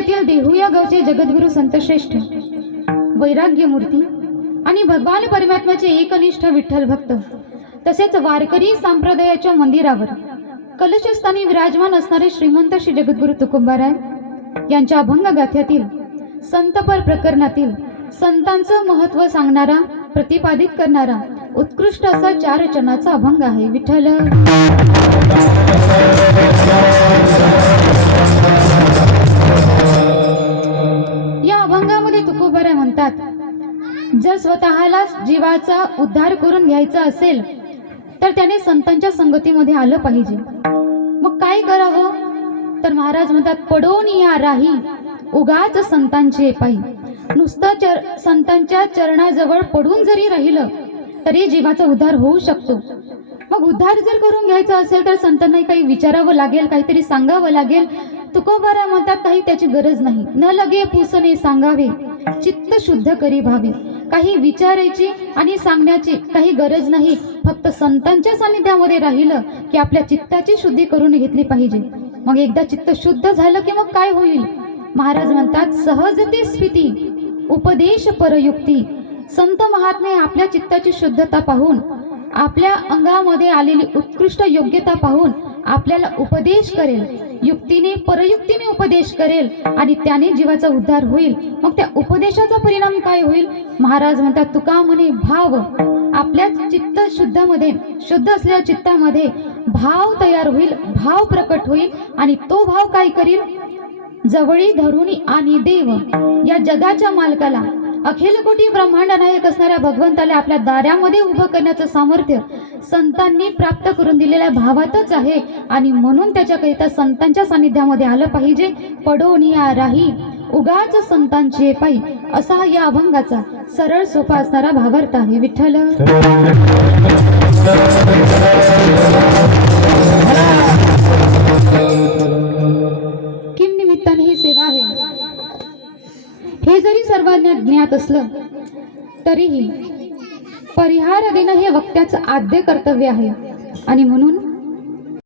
जिल्ह्यातील देहू या गावचे जगद्गुरु संतश्रेष्ठ वैराग्य मूर्ती आणि भगवान परमात्म्याचे एकनिष्ठ विठ्ठल भक्त तसेच वारकरी संप्रदायाच्या मंदिरावर कलशस्थानी विराजमान असणारे श्रीमंत श्री जगद्गुरु तुकोबाराय यांच्या अभंग गाथ्यातील संतपर प्रकरणातील संतांचं महत्त्व सांगणारा प्रतिपादित करणारा उत्कृष्ट असा 4 चरणाचा अभंग आहे. विठ्ठल या अभंगामध्ये तुकोबाराय म्हणतात, जर स्वतःला जीवाचा उद्धार करून घ्यायचा असेल तर त्याने संतांच्या संगतीमध्ये आलं पाहिजे. मग काय करावं तर महाराज म्हणतात, पडोन या राही उगाच संतांचे पायी. नुसतं संतांच्या चरणाजवळ पडून जरी राहिलं तरी जीवाचा उद्धार होऊ शकतो. मग उद्धार जर करून घ्यायचा असेल तर संतांना काही विचारावं लागेल, काहीतरी सांगावं लागेल. तुकोबाराय म्हणतात, काही त्याची गरज नाही. न लगे पुसणे सांगावे चित्त शुद्ध करी भावे. काही विचारायची आणि सांगण्याची काही गरज नाही. फक्त संतांच्या सानिध्यामध्ये राहिलं की आपल्या चित्ताची शुद्धी करून घेतली पाहिजे. मग एकदा चित्त शुद्ध झालं की मग काय होईल? महाराज म्हणतात, सहजते स्फिती उपदेश परयुक्ती. संत महात्मे आपल्या चित्ताची शुद्धता पाहून, आपल्या अंगामध्ये आलेली उत्कृष्ट योग्यता पाहून आपल्याला उपदेश करेल, युक्तीने परयुक्तीने उपदेश करेल आणि त्याने जीवाचा उद्धार होईल. मग त्या उपदेशाचा परिणाम काय होईल? महाराज म्हणतात, तुका म्हणे भाव. आपल्या चित्त शुद्धामध्ये, शुद्ध असलेल्या चित्तामध्ये भाव तयार होईल, भाव प्रकट होईल आणि तो भाव काय करील? जवळी धरुणी आणि देव या जगाच्या मालकाला, अखिल कोटी ब्रह्मांड नायक असणाऱ्या भगवंताला आपल्या दारामध्ये उभं करण्याचं सामर्थ्य संतांनी प्राप्त करून दिलेल्या भावातच आहे. आणि म्हणून त्याच्याकरिता संतांच्या सानिध्यामध्ये आलं पाहिजे. पडोनिया राही उगाच संतांचे पायी, असा या अभंगाचा सरळ सोपा असणारा भावार्थ आहे. विठ्ठल किम निमित्ताने ही सेवा आहे हे जरी सर्वांना ज्ञात असलं तरीही परिहार देणं हे वक्त्याचं आद्य कर्तव्य आहे. आणि म्हणून